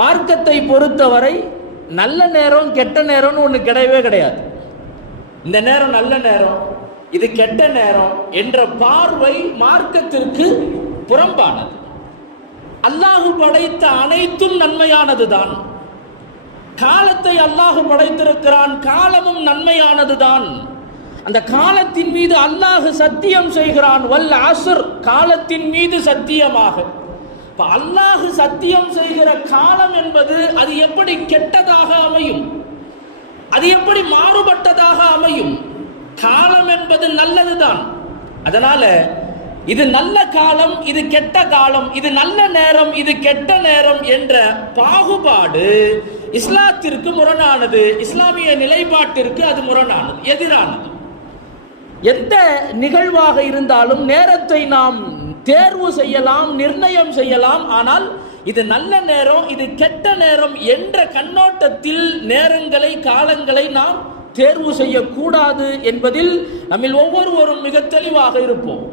மார்க்கத்தை பொறுத்தவரை நல்ல நேரம் கெட்ட நேரம்னு ஒன்று கிடையவே கிடையாது. இந்த நேரம் நல்ல நேரம், இது கெட்ட நேரம் என்ற பார்வை மார்க்கத்திற்கு புறம்பானது. அல்லாஹ் படைத்த அனைத்தும் நன்மையானதுதான். காலத்தை அல்லாஹ் படைத்திருக்கிறான், காலமும் நன்மையானதுதான். அந்த காலத்தின் மீது அல்லாஹ் சத்தியம் செய்கிறான், வல் அஸ்ர், காலத்தின் மீது சத்தியமாக. அல்லாஹ் சத்தியம் செய்கிற காலம் என்பது அது எப்படி கெட்டதாக அமையும், அது எப்படி மாறுபட்டதாக அமையும்? காலம் என்பது நல்லதுதான். அதனால இது நல்ல காலம், இது கெட்ட காலம், இது நல்ல நேரம், இது கெட்ட நேரம் என்ற பாகுபாடு இஸ்லாத்திற்கு முரணானது, இஸ்லாமிய நிலைப்பாட்டிற்கு அது முரணானது, எதிரானது. எந்த நிகழ்வாக இருந்தாலும் நேரத்தை நாம் தேர்வு செய்யலாம், நிர்ணயம் செய்யலாம். ஆனால் இது நல்ல நேரம், இது கெட்ட நேரம் என்ற கண்ணோட்டத்தில் நேரங்களை, காலங்களை நாம் தேர்வு செய்யக்கூடாது என்பதில் நம்மில் ஒவ்வொருவரும் மிக தெளிவாக இருப்போம்.